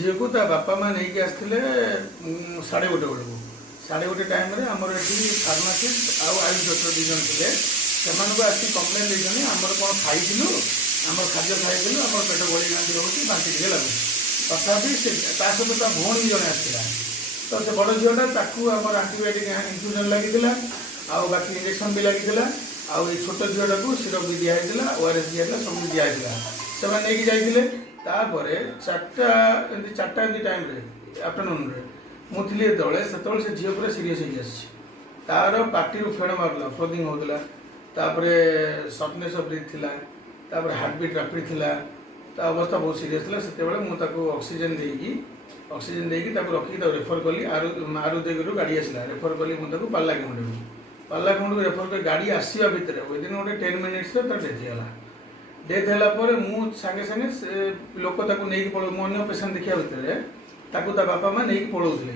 झील को ता बापा माँ नहीं के आसते 1:30 बेलू 1:30 टाइम आमर ये फार्मासीस्ट आउ आयुष डॉक्टर 2 जन थे से आसी कम्प्लेन देते आमर कौन खाइलु आम खाद्य खाइलु आम पेट गोली गांधी होती बांति टे लगुच तथापि सहित ता भौणी जन आसला तो से बड़ झीलटा आम आंटीबायोटिक इनफ्यूजन लगी आउ बाकी इंजेक्शन भी लगी आउ ये छोट झीलटा को सिरप भी दिखाई ओआरएस दिया सब दिखाई से नहीं जाते तापर 4टा टाइम आफ्टरनून मुझे जो से झील पूरा सीरीयस हो तार पार्टी फेड़ मारूला फ्लोदिंग होता तापर सफ्टनेस ऑफ ब्रीथ थिला तापर हार्ट बीट रैपिड थिला ता अवस्था बहुत सीरीयस था से मुझे ऑक्सीजन देकी रखी रेफर कली आरुदेवी गाड़ी आसला रेफर कली मुझे पार्लाखंड रेफर कर गाड़ी आसवा भितर विदिन गोटे 10 मिनिट्स डेथ है मुझे सागे सागे लोक नहीं पड़ो मो पेसेंट देखा भितर बापा माँ नहीं पड़ोले।